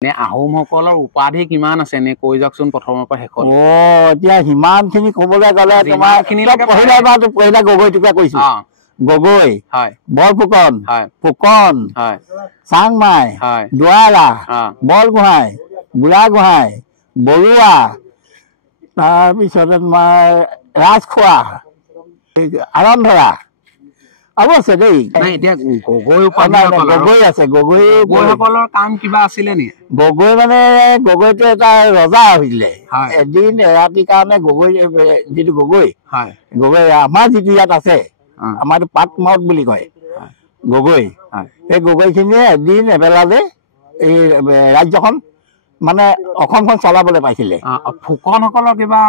নে আহোমসকলৰ উপাধি কিমান আছে নে কৈ যাওকচোন প্ৰথমৰ পৰা শেষত এতিয়া সিমানখিনি ক'বলৈ গ'লে তোমাৰ পহিলা গগৈটোকে কৈছো গগৈ বৰফুকন ফুকন চাংমাই দুৱাৰা বৰগোহাঁই বুঢ়াগোহাঁই বৰুৱা তাৰপিছতে তোমাৰ ৰাজখোৱা আৰন্ধৰা আৰু আছে দেই এতিয়া গগৈ আছে গগৈসকলৰ কাম কিবা আছিলে নি গগৈ মানে গগৈটো এটা ৰজা হৈছিলে এদিন এৰাতিৰ কাৰণে গগৈ যিটো গগৈ আমাৰ যিটো ইয়াত আছে আমাৰ পাটমাউত বুলি কয় গগৈ সেই গগৈখিনিয়ে এদিন এবেলালে এই ৰাজ্যখন মানে অসমখন চলাবলৈ পাইছিলে ফুকনসকলৰ কিবা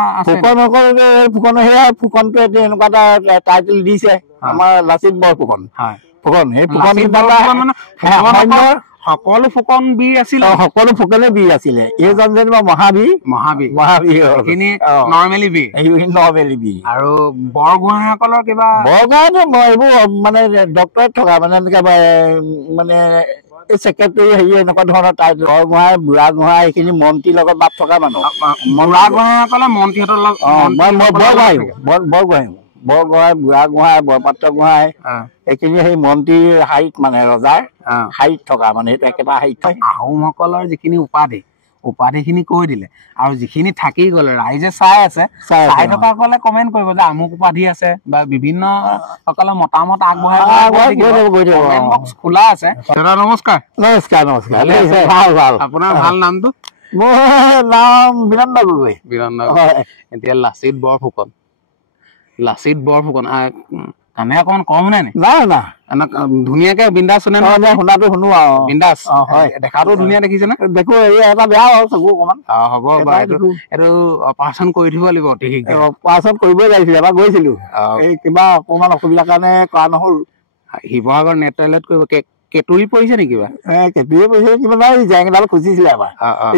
ফুকনৰ সেয়া ফুকনটো এতিয়া এনেকুৱা এটা টাইটেল দিছে আমাৰ লাচিত বৰফুকন ফুকন সেই ফুকন সকলো ফুকন বীৰ আছিলে সকলো ফুকনে বীৰ আছিলে এইজন যেনিবা মহাবীৰ নৰ্মেলি বীৰ আৰু বৰগোহাঁইসকলৰ কিবা বৰগোহাঁইটো এইবোৰ মানে ডক্টৰেট থকা মানে এনেকে মানে সেক্ৰেটাৰী হেৰি এনেকুৱা ধৰণৰ টাইটেল বৰগোহাঁই বুঢ়াগোহাঁই এইখিনি মন্ত্ৰীৰ লগত বাপ থকা মানুহ বুঢ়াগোহাঁইসকলে মন্ত্ৰীহঁতৰ লগত বৰগোহাঁই বুঢ়াগোহাঁই বৰপাত্ৰ গোহাঁই এইখিনি সেই মন্ত্ৰীৰ হাৰিত মানে ৰজাৰ হাৰিত থকা মানে সেইটো একেটা হাৰিত আহোমসকলৰ যিখিনি উপাধিখিনি কৈ দিলে আৰু যিখিনি থাকি গ'লে ৰাইজে চাই আছে চাই থকাসকলে কমেণ্ট কৰিব যে আমুক উপাধি আছে বা বিভিন্ন সকলে মতামত আগবঢ়াই খোলা আছে দাদা নমস্কাৰ ভাল আপোনাৰ ভাল নামটো মোৰ নাম বীৰেন্দ্ৰ গগৈ এতিয়া লাচিত বৰফুকন কানে অকমান কম নে না ধুনীয়াকে বিন্দাছ শুনে শুনাটো শুনো আৰু বিন্দাছ দেখাটো ধুনীয়া দেখিছে নে দেখো এটা বেয়া হ'ল চকু অকমান হ'ব এইটো অপাৰেশ্যন কৰি দিব লাগিব অতি শীঘ্ৰে অপাৰেশ্যন কৰিবই লাগিছিলে এবাৰ গৈছিলো এই কিবা অকমান অসুবিধাৰ কাৰণে কৰা নহ'ল শিৱসাগৰ নেট্ৰেলত কৰিব কেতুৰি পৰিছে নেকি কেতুৰি পৰিছে কিবা জেংডাল খুচিছিলে এবাৰ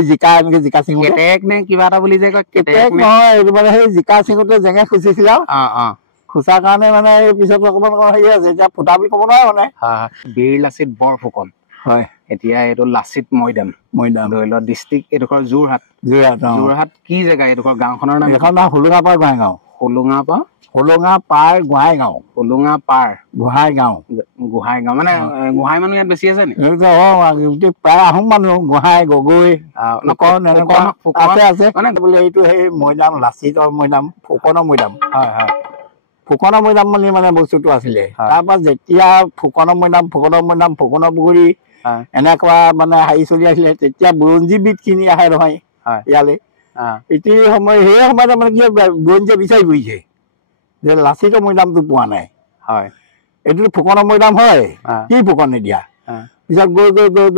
জিকা এনেকে জিকা চিঙো কেতেক নে কিবা এটা বুলি যে কয় কেতেক নহয় এইটো মানে সেই জিকা চিঙোতে জেঙে খুচিছিলে খুচাৰ কাৰণে মানে পিছত অকমান হেৰি আছে এতিয়া ফুটা বুলি ক'ব নোৱাৰে মানে বীৰ লাচিত বৰফুকন হয় এতিয়া এইটো লাচিত মৈদাম ধৰি লোৱা ডিষ্ট্ৰিক্ট এইডোখৰ যোৰহাট কি জেগা এইডোখৰ গাঁওখনৰ নাম এখন নাম হোলোঙাপাৰ গোহাঁইগাঁও গোহাঁইগাঁও মানে গোহাঁই মানুহ ইয়াত বেছি আছে নেকি প্ৰায় আহোম মানুহ গোহাঁই গগৈ আছে মানে বোলে এইটো সেই মৈদাম লাচিতৰ মৈদাম ফুকনৰ মৈদাম বুলি মানে বস্তুটো আছিলে তাৰপৰা যেতিয়া ফুকনৰ মৈদাম ফুকনৰ পুখুৰী এনেকুৱা মানে হেৰি চলি আছিলে তেতিয়া বুৰঞ্জীবিদ খিনি আহে নহয় ইয়ালৈ এতিয়া সেই সময়তে মানে কি বুৰঞ্জীয়ে বিচাৰি ফুৰিছে যে লাচিতৰ মৈদামটো পোৱা নাই এইটো ফুকনৰ মৈদাম হয় কি ফুকন নিদিয়া পিছত গৈ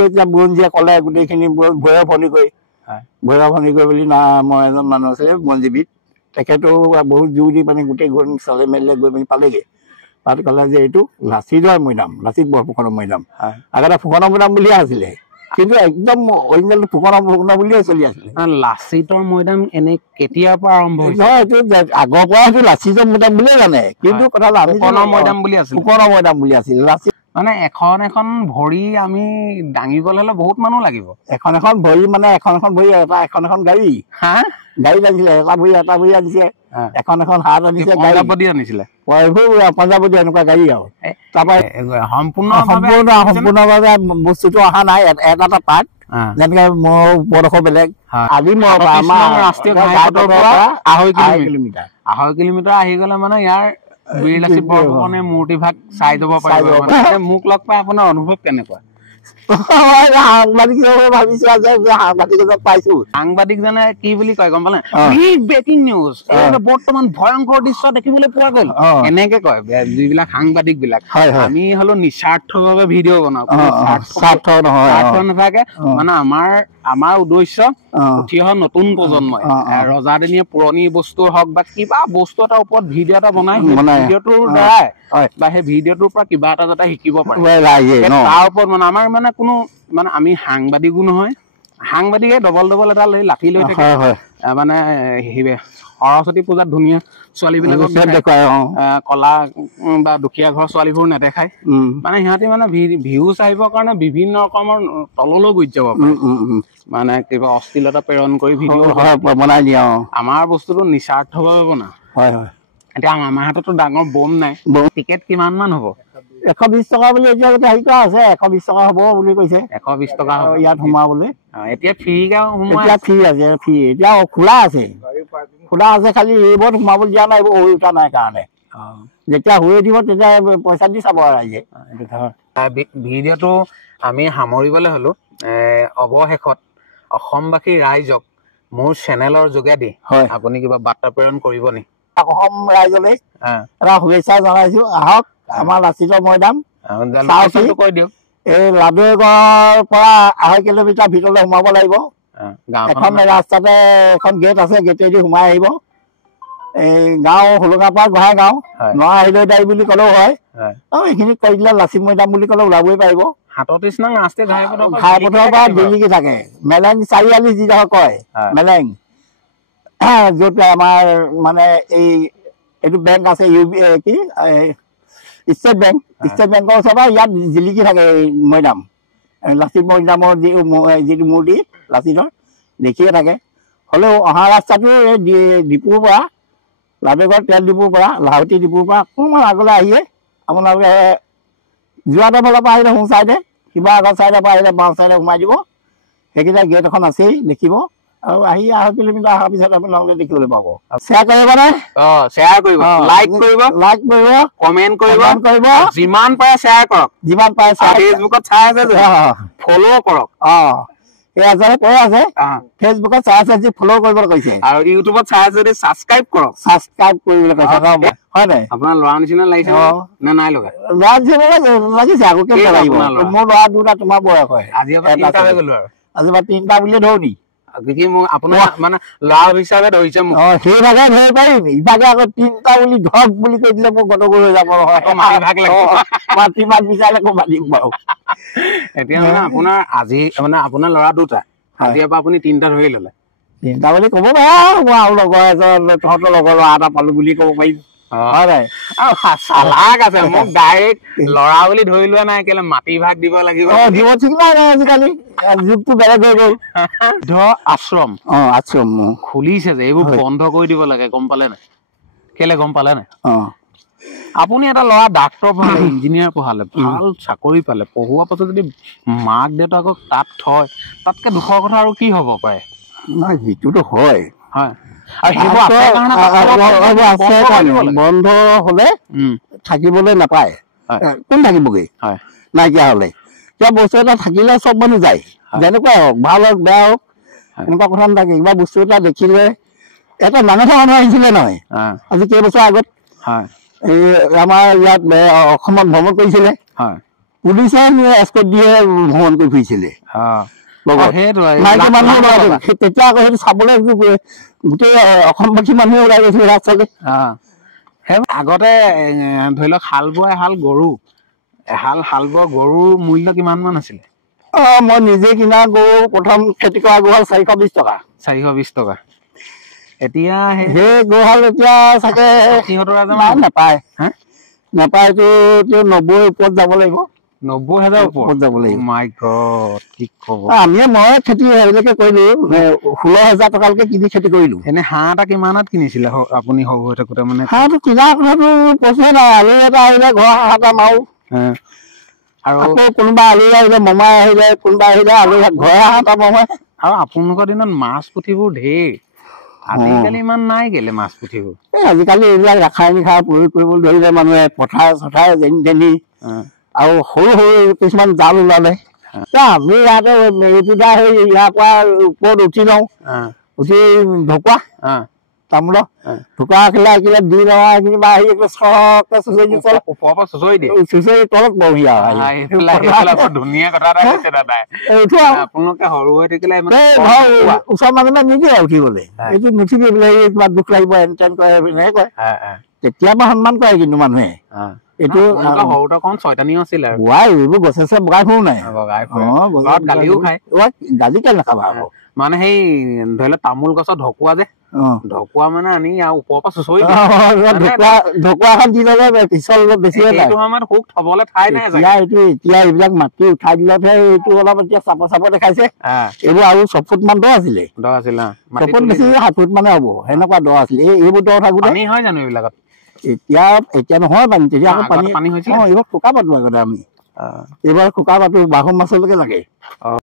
এতিয়া বুৰঞ্জীয়ে ক'লে গোটেইখিনি ভৈৰৱনী কৰি বুলি না মই এজন মানুহ আছিলে বুৰঞ্জীবিদ তেখেতো বহুত জোৰ দি মানে গোটেই চলে মেলিলে গৈ পিনি পালেগে তাত ক'লে যে এইটো লাচিতৰ মৈদাম লাচিত বৰফুকনৰ মৈদাম আগতে ফুকনৰ মৈদাম বুলিয়ে আছিলে কিন্তু একদম অৰিজিনেল ফুকনৰ বুলিয়ে চলি আছিলে লাচিতৰ মৈদাম এনে কেতিয়াৰ পৰা আৰম্ভ হৈছে নহয় এইটো আগৰ পৰা সেইটো লাচিতৰ মৈদাম বুলিয়ে জানে কিন্তু কথা ফুকনৰ মৈদাম বুলি আছিল লাচিত মানে এখন ভৰি আমি দাঙিবলৈ হলে বহুত মানুহ লাগিব এখন ভৰি মানে এখন ভৰি এখন গাড়ী আনিছিলে এটা ভৰি আনিছে এখন হাত আনিছে পঞ্জাৱতী আনিছিলে পঞ্জাৱতী এনেকুৱা গাড়ী আৰু তাৰপৰা সম্পূৰ্ণভাৱে বস্তুটো অহা নাই এটা পাৰ্ট যেনেকে মোৰ ওপৰডোখৰ বেলেগ আদি মই ৰাষ্ট্ৰীয় ঘাইপথৰ পৰা 2.5 কিলোমিটাৰ আহি গলে মানে ইয়াৰ বীৰ লাচিত বৰফুকনে মূৰ্তিভাগ চাই যাব পাৰিব মোক লগ পাই আপোনাৰ অনুভৱ কেনেকুৱা সাংবাদিকজনে কি বুলি কয় গম পালে ব্ৰেকিং নিউজ বৰ্তমান ভয়ংকৰ দৃশ্য দেখিবলৈ পোৱা গ'ল এনেকে কয় যিবিলাক সাংবাদিক বিলাক আমি হলো নিস্বাৰ্থভাৱে ভিডিঅ' বনাও স্বাৰ্থ নাথাকে মানে আমাৰ উদ্দেশ্য উঠি অহা নতুন প্ৰজন্মই ৰজাদিনীয়া পুৰণি বস্তু হওক বা কিবা বস্তু এটাৰ ওপৰত ভিডিঅ' এটা বনাই ভিডিঅ'টোৰ দ্বাৰাই বা সেই ভিডিঅ'টোৰ পৰা কিবা এটা যাতে শিকিব পাৰে তাৰ ওপৰত মানে আমাৰ মানে কোনো মানে আমি সাংবাদিকো নহয় সাংবাদিকে ডবল এটা লাঠি লৈ থাকে মানে সৰস্বতী পূজাত ধুনীয়া ছোৱালীবিলাকক দেখুৱাই, কলা বা দুখীয়া ঘৰৰ ছোৱালীবোৰ নেদেখায়। মানে সিহঁতি মানে ভিউজ আহিবৰ কাৰণে বিভিন্ন ৰকমৰ তললৈ গুচি যাব পাৰে, মানে কিবা অশ্লীলতা প্ৰেৰণ কৰি ভিডিঅ' বনাই দিয়ে। আমাৰ বস্তুটো নিস্বাৰ্থভাৱে বনা। এতিয়া আমাৰ হাততো ডাঙৰ বম নাই। টিকেট কিমান মান হ'ব? 120 টকা বুলি এতিয়া হেৰি কৰা আছে, 120 টকা হ'ব বুলি কৈছে। 120 টকা ইয়াত সোমাবলৈ। এতিয়া ফ্ৰীকে সোমাই, এতিয়া ফ্ৰী আছে, ফ্ৰী এতিয়া খোলা আছে, খালি এইবোৰত সোমাবলৈ দিয়া নাই, এইবোৰ হৈ উঠা নাই কাৰণে। যেতিয়া হৈ দিব তেতিয়া পইচা দি চাব ৰাইজে। ভিডিঅ'টো আমি সামৰিবলৈ হলো। অৱশেষত অসমবাসী ৰাইজক মোৰ চেনেলৰ যোগেদি আপুনি কিবা বাৰ্তা প্ৰেৰণ কৰিব নি? অসম ৰাইজলৈ এটা শুভেচ্ছা জনাইছো। আহক আমাৰ লাচিতৰ মৈদাম কৈ দিয়ক। এই লাডুগড়ৰ পৰা 2.5 কিলোমিটাৰ ভিতৰলৈ সোমাব লাগিব। এখন ৰাস্তাতে এখন গেট আছে, গেটেদি সোমাই আহিব। এই গাঁও হোলোঙাপাৰ গোহাঁই গাঁও নৰা আহিলৈ বুলি ক'লেও হয়। এইখিনি কৰি দিলে লাচিত মৈদাম বুলি ক'লে ওলাবই পাৰিব। 37 নং ৰাষ্ট্ৰীয় ঘাইপথৰ পৰা দিল্লীকে থাকে, মেলেং চাৰিআলি যিডোখৰ কয় মেলেং, য'ত আমাৰ মানে এইটো বেংক আছে, কি ষ্টেট বেংক, ষ্টেট বেংকৰ ওচৰৰ পৰা ইয়াত জিলিকি থাকে মৈদাম। লাচিত মৈদামৰ যিটো মূৰ্তি লাচিতৰ দেখিয়ে থাকে। হ'লেও অহা ৰাস্তাটো এই ডিপুৰ পৰা, লাডুগড় তেল ডিপুৰ পৰা, লাহতি ডিপুৰ পৰা অকণমান আগলৈ আহিয়ে আপোনালোকে যোৱাটো ফালৰ পৰা আহিলে সোঁ চাইডে, কিবা আগৰ চাইডৰ পৰা আহিলে বাওঁ চাইডে সোমাই দিব। সেইকেইটা গেট এখন আছেই, দেখিব। আৰু আহি 2.5 কিলোমিটাৰ অহাৰ পিছত আপোনালোকে দেখিবলৈ পাব। শ্বেয়াৰ কৰিবনে? শ্বেয়াৰ কৰিব, লাইক কৰিব, কমেণ্ট কৰিব, যিমান পাৰে শ্বেয়াৰ কৰক, যিমান পাৰে। ফেচবুকত চাই আছে ফ'ল' কৰক। এজনে কৈ আছে ফেচবুকত চাই আছে যি ফ'ল' কৰিবলৈ কৈছে, আৰু ইউটিউবত চাই আছে যদি ছাবস্ক্ৰাইব কৰক। ছাবস্ক্ৰাইব কৰিবলৈ কৈছে, হয় নাই? আপোনাৰ ল'ৰা নিচিনা লাগিছে নে নাই লগা? ল'ৰা নিচিনা লাগিছে। আকৌ কেলে লাগিব? মোৰ ল'ৰা দুটা তোমাৰ বয়স হয়। আজিৰ পৰা 3টা হৈ গ'লো, আৰু আজিৰ পৰা 3টা বুলিয়ে ধৰো নি? মোক আপোনাৰ মানে ল'ৰা হিচাপে ধৰিছে মোক। সেইভাগে ধৰিব পাৰিম, ইভাগে আকৌ 3টা বুলি ধৰক বুলি কৈ দিলে মোক গণ্ডগোল হৈ যাব নহয়। মাটি মাত বিচাৰিলে আকৌ মাতিম বাৰু। এতিয়া মানে আপোনাৰ আজি মানে আপোনাৰ ল'ৰা দুটা, আজিৰ পৰা আপুনি 3টা ধৰি ল'লে। 3টা বুলি ক'ব নোৱাৰো, মই আৰু লগৰ এজন তহঁতৰ লগৰ ল'ৰা এটা পালো বুলি ক'ব পাৰিম। হয় নাই? চালাক আছে, মোক ডাইৰেক্ট ল'ৰা বুলি ধৰি লোৱা নাই, কেলে মাটি ভাগ দিব লাগিব। দিব ঠিক নাই আজিকালি, যুগটো বেলেগ হৈ গ'ল। আশ্ৰম আশ্ৰম খুলিছে যে, এইবোৰ বন্ধ কৰি দিব লাগে, গম পালে নাই? কেলে গম পালে নাই? আপুনি এটা ল'ৰা ডাক্তৰ পঢ়ালে, ইঞ্জিনিয়াৰ পঢ়ালে, ভাল চাকৰি পালে, পঢ়োৱাৰ পাছত যদি মাক দেউতাকক তাত থয়, তাতকে দুখৰ কথা আৰু কি হ'ব পাৰে? নহয়, সেইটোতো হয়। বন্ধ হলে থাকিবলৈ নাপায়, কোন থাকিবগে নাইকিয়া হলে? কিবা বস্তু এটা থাকিলে চব মানুহ যায়, যেনেকুৱাই হওক, ভাল হওক বেয়া হওক, এনেকুৱা কথা নাথাকে। কিবা বস্তু এটা দেখিলে, এটা নানাথা মানুহ আহিছিলে নহয় আজি কেইবছৰ আগত, এই আমাৰ ইয়াত অসমত ভ্ৰমণ কৰিছিলে, পুলিচে এস্কৰ্ট দিয়ে ভ্ৰমণ কৰি ফুৰিছিলে। তেতিয়া আকৌ সেইটো চাবলৈ গোটেই অসমবাসী মানুহে ওলাই গৈছিলে ৰাস্তালৈ। আগতে ধৰি লওক হাল বোৱা এহাল গৰু, হাল বোৱা গৰুৰ মূল্য কিমান মান আছিলে? মই নিজে কিনা গৰু প্ৰথম খেতি কৰা গৰুহাল 420 টকা। 420 টকা। এতিয়া সেই গৰুহাল এতিয়া চাগে 70,000 নাপায়। নাপায়তো 90ৰ ওপৰত যাব লাগিব। 90,000 ওপৰত যাব লাগিব। মাই গড, কি ক'ব। মই খেতি হেৰিলৈকে কৰিলো, 16,000 টকালৈকে কিনি খেতি কৰিলো। এনে হাঁহ এটা কিমানত কিনিছিলে আপুনি সৰু হৈ থাকোতে? মানে হাঁহটো কিনা কথাটো প্ৰশ্নই নাই, আলহী এটা আহিলে ঘৰৰ হাঁহ এটা মাৰো, আৰু কোনোবা আলহী আহিলে, মমাই আহিলে, কোনোবা আহিলে আলহী ঘৰৰ হাঁহ এটা মমাই। আৰু আপোনালোকৰ দিনত মাছ পুঠিবোৰ ঢেৰ, আজিকালি ইমান নাই কেলে মাছ পুঠিবোৰ? আজিকালি এইবিলাক ৰাসায়নিক সাৰ প্ৰয়োগ কৰিবলৈ ধৰিলে মানুহে, পথাৰ চথাৰ যেনি তেনি, আৰু সৰু সৰু কিছুমান জাল ওলালে। আমি ইয়াতে ইয়াৰ পৰা ওপৰত উঠি লওঁ, উঠি ঢকুৱা তামোলৰ ঢকুৱা খেলা দি লওঁ, এইখিনি বা আহি চুচৰি তলত বহি আৰু ধুনীয়া কথা এটা কৈছে দাদাই। আপোনালোকে সৰু হৈ থাকিলে ওচৰ মানুহে নিদিয়ে উঠিবলৈ, এইটো নুঠিবি বোলে, কিবা দুখ লাগিব, এন তেন কয়, এনেকে কয়। তেতিয়াৰ পৰা সন্মান কৰে কিন্তু মানুহে। এইটো সৰুতে অকণ ছয়তানি আছিলে বগাই এইবোৰ গছে চে বগাই ফুৰো নাই গালিও খায় গালি কেলে নাখাবা আকৌ মানে সেই ধৰি লওক তামোল গছত ঢকুৱা যে ঢকুৱা মানে আনি ওপৰৰ পৰা চুচৰি ঢকুৱা এখন দি ললে পিছল বেছি সময়ত সুখ থবলে ঠাই নাই এতিয়া এইবিলাক মাটি উঠাই দিলতহে এইটো অলপ এতিয়া চাপৰ চাপৰ দেখাইছে এইবোৰ আৰু 6 ফুট মান দ আছিলে 6 ফুট বেছি 7 ফুট মানে হব সেনেকুৱা দ আছিলে এইবোৰ দ থাকোতে পানী হয় জানো এইবিলাকত এতিয়া নহয় পানী তেতিয়া আকৌ পানী হৈছিলে এইবাৰ শুকা পাতো আগতে আমি এইবাৰ শুকা পাতো বাহু মাছলৈকে লাগে